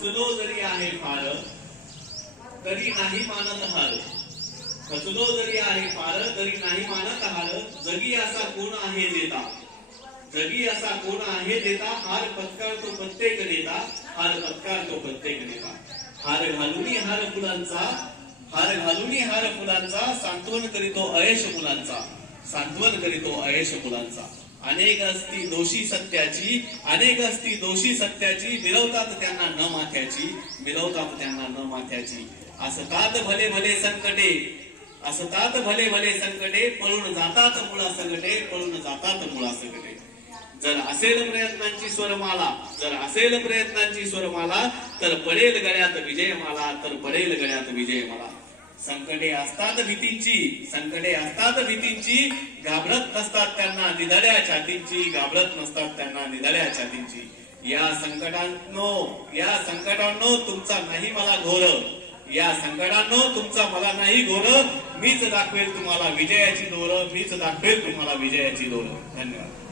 खचलो जरी आहे फार तरी नाही मानत हार, खचलो जरी आहे फार तरी नाही मानत हार, जगी असा कोण आहे देता, जगी असा कोण आहे देता, हार पत्कारतो प्रत्येक नेता, हार पत्कारतो प्रत्येक नेता. हार घालुनी हार फुलांचा, हार घालुनी हार फुलांचा, सांत्वन करीतो अयश मुलांचा, सांत्वन करीतो अयश मुलांचा. अनेक असती दोषी सत्याची, अनेक असती दोषी सत्याची, मिळवतात त्यांना न माथ्याची, मिळवतात त्यांना न माथ्याची. असतात भले भले संकटे, असतात भले भले संकटे, पळून जातात मुळा संकटे, पळून जातात मुळा संकटे. जर असेल प्रयत्नांची स्वरमाला, जर असेल प्रयत्नांची स्वरमाला, तर पडेल गळ्यात विजयमाला, तर पडेल गळ्यात विजयमाला. संकटे असतात भीतींची, संकटे असतात भीतींची, घाबरत नसतात त्यांना निधड्या छातींची, घाबरत नसतात त्यांना निधड्या छातींची. या संकटांनो तुमचा नाही मला घोर, या संकटांनो तुमचा मला नाही घोर, मीच दाखवेल तुम्हाला विजयाची दोर, मीच दाखवेल तुम्हाला विजयाची दोर. धन्यवाद.